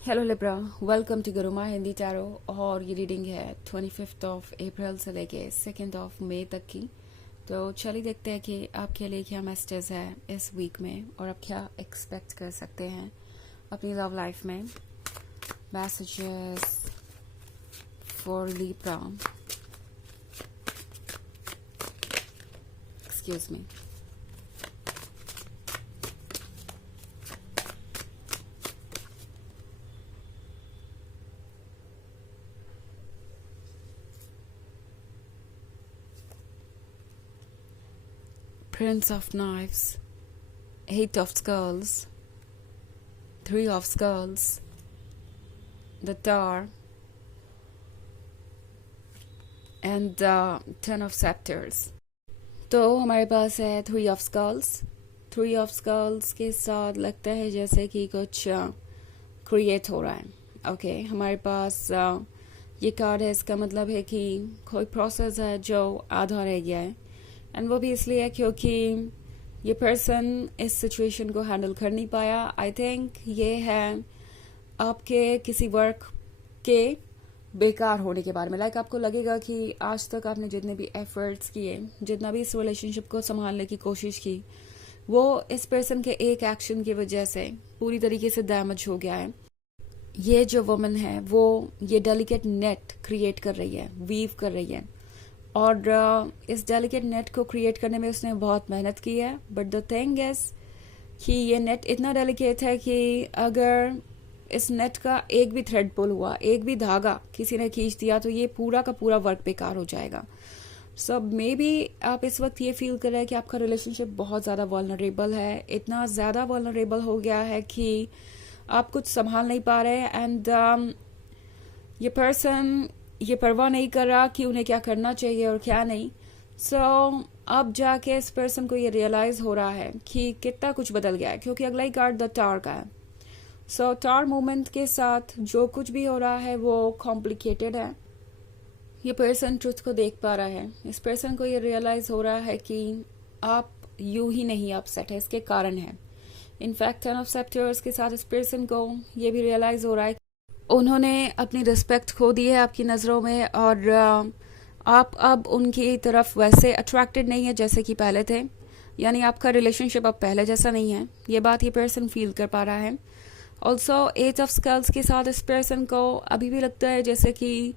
Hello Libra, welcome to Guruma Hindi tarot. और ये reading है 25 ऑफ अप्रैल से लेके 2 ऑफ मई तक की। तो चलिए देखते हैं कि आपके लिए क्या मैसेजेस है इस वीक में और आप क्या एक्सपेक्ट कर सकते हैं अपनी लव लाइफ में। Messages for Libra, excuse me. Prince of Knives, 8 of Skulls, 3 of Skulls, the Tower, and the 10 of Scepters. तो हमारे पास है 3 ऑफ स्कल्स। 3 ऑफ स्कल्स के साथ लगता है जैसे कि कुछ क्रिएट हो रहा है। ओके, हमारे पास ये कार्ड है। इसका मतलब है कि कोई प्रोसेस है जो आधा रह गया है, एंड वो भी इसलिए है क्योंकि ये पर्सन इस सिचुएशन को हैंडल कर नहीं पाया। आई थिंक ये है आपके किसी वर्क के बेकार होने के बारे में। लाइक आपको लगेगा कि आज तक आपने जितने भी एफर्ट्स किए, जितना भी इस रिलेशनशिप को संभालने की कोशिश की, वो इस पर्सन के एक एक्शन की वजह से पूरी तरीके से डैमेज हो गया है। ये जो वुमन है वो ये डेलिकेट नेट क्रिएट कर रही है, वीव कर रही है, और इस डेलिकेट नेट को क्रिएट करने में उसने बहुत मेहनत की है। बट द थिंग इज कि ये नेट इतना डेलिकेट है कि अगर इस नेट का एक भी थ्रेड पुल हुआ, एक भी धागा किसी ने खींच दिया, तो ये पूरा का पूरा वर्क बेकार हो जाएगा। सो मे बी आप इस वक्त ये फील कर रहे हैं कि आपका रिलेशनशिप बहुत ज़्यादा वल्नरेबल है, इतना ज़्यादा वल्नरेबल हो गया है कि आप कुछ संभाल नहीं पा रहे। एंड ये पर्सन ये परवाह नहीं कर रहा कि उन्हें क्या करना चाहिए और क्या नहीं। सो अब जाके इस पर्सन को ये रियलाइज हो रहा है कि कितना कुछ बदल गया है, क्योंकि अगला ही कार्ड द टावर का है। सो टावर मूवमेंट के साथ जो कुछ भी हो रहा है वो कॉम्प्लिकेटेड है। ये पर्सन ट्रुथ को देख पा रहा है। इस पर्सन को ये रियलाइज हो रहा है कि आप यूं ही नहीं अपसेट है, इसके कारण है। इनफैक्ट 10 ऑफ सेप्टेम्बर के साथ इस पर्सन को ये भी रियलाइज हो रहा है उन्होंने अपनी रिस्पेक्ट खो दी है आपकी नज़रों में, और आप अब उनकी तरफ वैसे अट्रैक्टेड नहीं है जैसे कि पहले थे। यानी आपका रिलेशनशिप अब पहले जैसा नहीं है। ये बात ये पर्सन फील कर पा रहा है। ऑल्सो 8 ऑफ स्कल्स के साथ इस पर्सन को अभी भी लगता है जैसे कि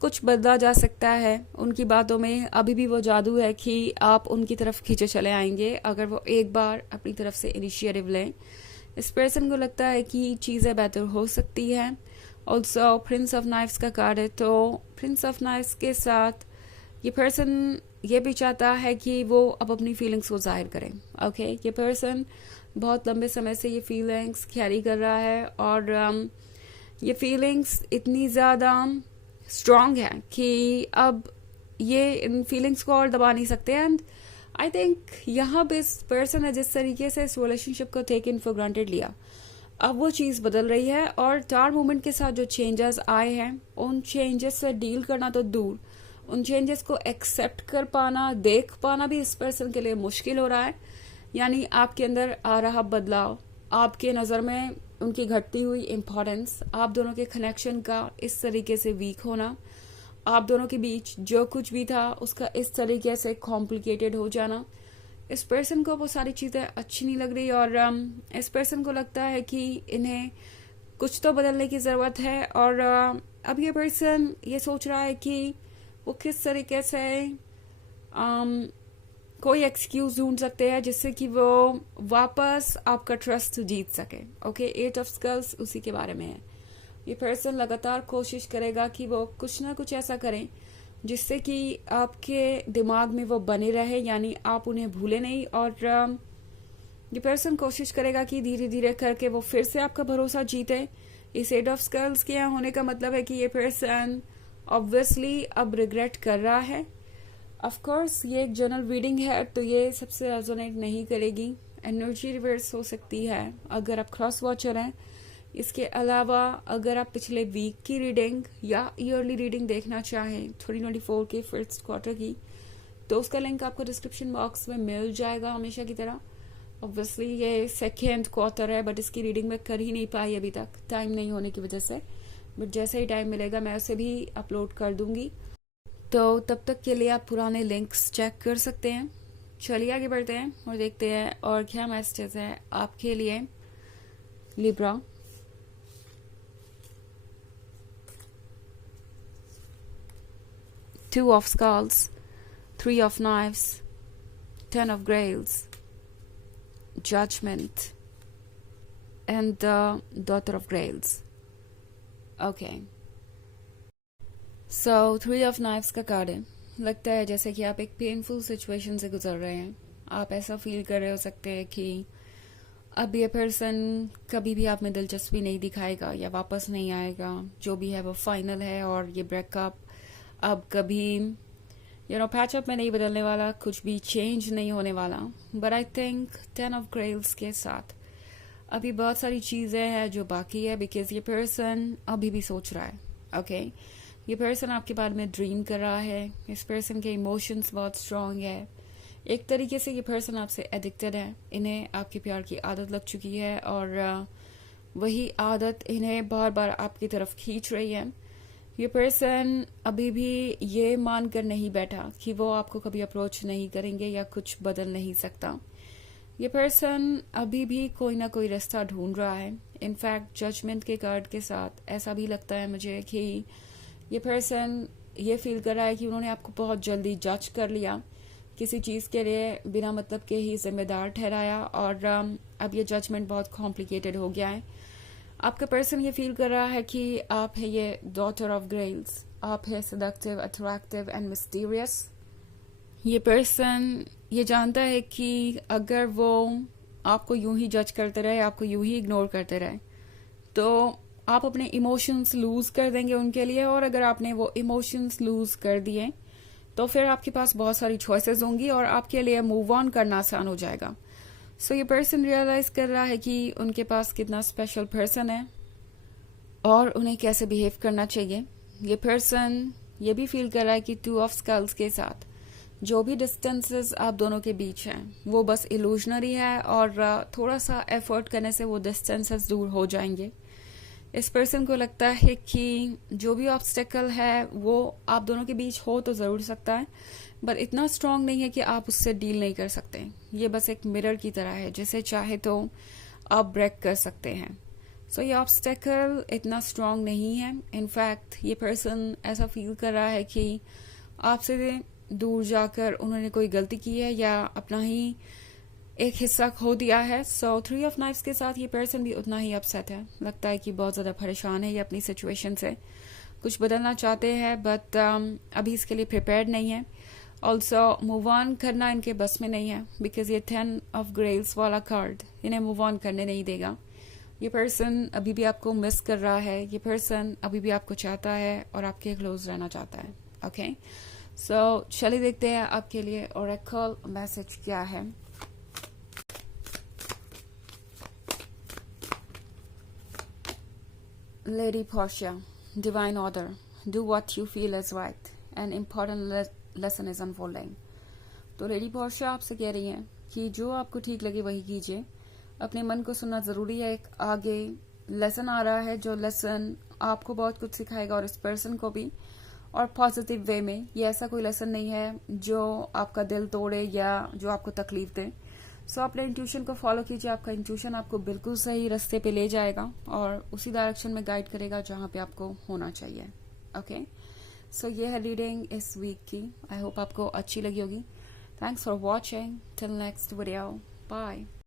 कुछ बदला जा सकता है। उनकी बातों में अभी भी वो जादू है कि आप उनकी तरफ खींचे चले आएंगे अगर वो एक बार अपनी तरफ से इनिशिएटिव लें। इस पर्सन को लगता है कि चीज़ें बेहतर हो सकती हैं। ऑल्सो प्रिंस ऑफ नाइफ्स का कार्ड है, तो प्रिंस ऑफ नाइफ्स के साथ ये पर्सन ये भी चाहता है कि वो अब अपनी फीलिंग्स को जाहिर करें। ओके, ये पर्सन बहुत लंबे समय से ये फीलिंग्स कैरी कर रहा है, और ये फीलिंग्स इतनी ज़्यादा स्ट्रॉन्ग है कि अब ये इन फीलिंग्स को और दबा नहीं सकते। एंड आई थिंक यहाँ पे इस पर्सन ने जिस तरीके से इस रिलेशनशिप को टेक इन फॉर ग्रांटेड लिया, अब वो चीज़ बदल रही है। और टावर मूवमेंट के साथ जो चेंजेस आए हैं, उन चेंजेस से डील करना तो दूर, उन चेंजेस को एक्सेप्ट कर पाना, देख पाना भी इस पर्सन के लिए मुश्किल हो रहा है। यानी आपके अंदर आ रहा बदलाव, आपके नज़र में उनकी घटती हुई इम्पोर्टेंस, आप दोनों के कनेक्शन का इस तरीके से वीक होना, आप दोनों के बीच जो कुछ भी था उसका इस तरीके से कॉम्प्लिकेटेड हो जाना, इस पर्सन को वो सारी चीज़ें अच्छी नहीं लग रही। और इस पर्सन को लगता है कि इन्हें कुछ तो बदलने की ज़रूरत है। और अब ये पर्सन ये सोच रहा है कि वो किस तरीके से कोई एक्सक्यूज ढूंढ सकते हैं जिससे कि वो वापस आपका ट्रस्ट जीत सके। ओके, 8 ऑफ स्कल्स उसी के बारे में है। ये पर्सन लगातार कोशिश करेगा कि वो कुछ ना कुछ ऐसा करें जिससे कि आपके दिमाग में वो बने रहे, यानी आप उन्हें भूले नहीं। और ये पर्सन कोशिश करेगा कि धीरे धीरे करके वो फिर से आपका भरोसा जीते। इस 8 ऑफ स्कल्स के यहाँ होने का मतलब है कि ये पर्सन ऑब्वियसली अब रिग्रेट कर रहा है। ऑफ कोर्स ये एक जनरल रीडिंग है, तो ये सबसे रेजोनेट नहीं करेगी। एनर्जी रिवर्स हो सकती है अगर आप क्रॉस वॉचर हैं। इसके अलावा अगर आप पिछले वीक की रीडिंग या ईयरली रीडिंग देखना चाहें 2024 के फर्स्ट क्वार्टर की, तो उसका लिंक आपको डिस्क्रिप्शन बॉक्स में मिल जाएगा हमेशा की तरह। ऑब्वियसली ये सेकेंड क्वार्टर है, बट इसकी रीडिंग मैं कर ही नहीं पाई अभी तक, टाइम नहीं होने की वजह से। बट जैसे ही टाइम मिलेगा मैं उसे भी अपलोड कर दूंगी, तो तब तक के लिए आप पुराने लिंक्स चेक कर सकते हैं। चलिए आगे बढ़ते हैं और देखते हैं और क्या मैसेज है आपके लिए Libra. Two of Skulls, Three of Knives, Ten of Grails, Judgment, and the Daughter of Grails. Okay. So, Three of Knives का कार्ड है। लगता है जैसे कि आप एक पेनफुल सिचुएशन से गुजर रहे हैं। आप ऐसा फील कर रहे हो सकते हैं कि अब ये पर्सन कभी भी आप में दिलचस्पी नहीं दिखाएगा या वापस नहीं आएगा, जो भी है वो फाइनल है, और ये ब्रेकअप अब कभी पैचअप में नहीं बदलने वाला, कुछ भी चेंज नहीं होने वाला। बट आई थिंक 10 ऑफ ग्रेल्स के साथ अभी बहुत सारी चीज़ें हैं जो बाकी है, बिकॉज ये पर्सन अभी भी सोच रहा है। ओके ये पर्सन आपके बारे में ड्रीम कर रहा है। इस पर्सन के इमोशंस बहुत स्ट्रांग है। एक तरीके से ये पर्सन आपसे एडिक्टेड है। इन्हें आपके प्यार की आदत लग चुकी है, और वही आदत इन्हें बार बार आपकी तरफ खींच रही है। ये पर्सन अभी भी ये मानकर नहीं बैठा कि वो आपको कभी अप्रोच नहीं करेंगे या कुछ बदल नहीं सकता। ये पर्सन अभी भी कोई ना कोई रास्ता ढूंढ रहा है। इनफैक्ट जजमेंट के कार्ड के साथ ऐसा भी लगता है मुझे कि ये पर्सन ये फील कर रहा है कि उन्होंने आपको बहुत जल्दी जज कर लिया, किसी चीज़ के लिए बिना मतलब के ही जिम्मेदार ठहराया, और अब ये जजमेंट बहुत कॉम्प्लिकेटेड हो गया है। आपका पर्सन ये फील कर रहा है कि आप है ये डॉटर ऑफ ग्रेल्स, आप है सेडक्टिव, अट्रैक्टिव एंड मिस्टीरियस। ये पर्सन ये जानता है कि अगर वो आपको यूं ही जज करते रहे, आपको यूं ही इग्नोर करते रहे, तो आप अपने इमोशंस लूज कर देंगे उनके लिए, और अगर आपने वो इमोशंस लूज कर दिए तो फिर आपके पास बहुत सारी चॉइसेस होंगी और आपके लिए मूव ऑन करना आसान हो जाएगा। सो ये पर्सन रियलाइज कर रहा है कि उनके पास कितना स्पेशल पर्सन है और उन्हें कैसे बिहेव करना चाहिए। ये पर्सन ये भी फील कर रहा है कि 2 ऑफ स्कल्स के साथ जो भी डिस्टेंसेस आप दोनों के बीच हैं वो बस इल्यूजनरी है, और थोड़ा सा एफर्ट करने से वो डिस्टेंसेस दूर हो जाएंगे। इस पर्सन को लगता है कि जो भी ऑब्स्टेकल है वो आप दोनों के बीच हो तो ज़रूर सकता है, बट इतना स्ट्रांग नहीं है कि आप उससे डील नहीं कर सकते। ये बस एक मिरर की तरह है, जिसे चाहे तो आप ब्रेक कर सकते हैं। सो ये ऑब्स्टेकल इतना स्ट्रांग नहीं है। इनफैक्ट ये पर्सन ऐसा फील कर रहा है कि आपसे दूर जाकर उन्होंने कोई गलती की है या अपना ही एक हिस्सा खो दिया है। सो 3 ऑफ नाइफ्स के साथ ये पर्सन भी उतना ही अपसेट है। लगता है कि बहुत ज़्यादा परेशान है ये अपनी सिचुएशन से, कुछ बदलना चाहते हैं, बट अभी इसके लिए प्रिपेयर्ड नहीं है। ऑल्सो मूव ऑन करना इनके बस में नहीं है, बिकॉज ये 10 ऑफ ग्रेल्स वाला कार्ड इन्हें मूव ऑन करने नहीं देगा। ये पर्सन अभी भी आपको मिस कर रहा है। ये पर्सन अभी भी आपको चाहता है और आपके क्लोज रहना चाहता है। ओके सो चलिए देखते हैं आपके लिए ओरेकल मैसेज क्या है। Lady Portia, Divine Order, do what you feel is right. An important lesson is unfolding. तो लेडी पोर्शिया आपसे कह रही हैं कि जो आपको ठीक लगे वही कीजिए। अपने मन को सुनना जरूरी है। एक आगे लेसन आ रहा है, जो लेसन आपको बहुत कुछ सिखाएगा और इस पर्सन को भी, और पॉजिटिव वे में। ये ऐसा कोई लेसन नहीं है जो आपका दिल तोड़े या जो आपको तकलीफ दे। सो अपने इंट्यूशन को फॉलो कीजिए। आपका इंट्यूशन आपको बिल्कुल सही रास्ते पे ले जाएगा और उसी डायरेक्शन में गाइड करेगा जहां पे आपको होना चाहिए। ओके सो ये है रीडिंग इस वीक की। आई होप आपको अच्छी लगी होगी। Thanks for watching. Till next video, bye.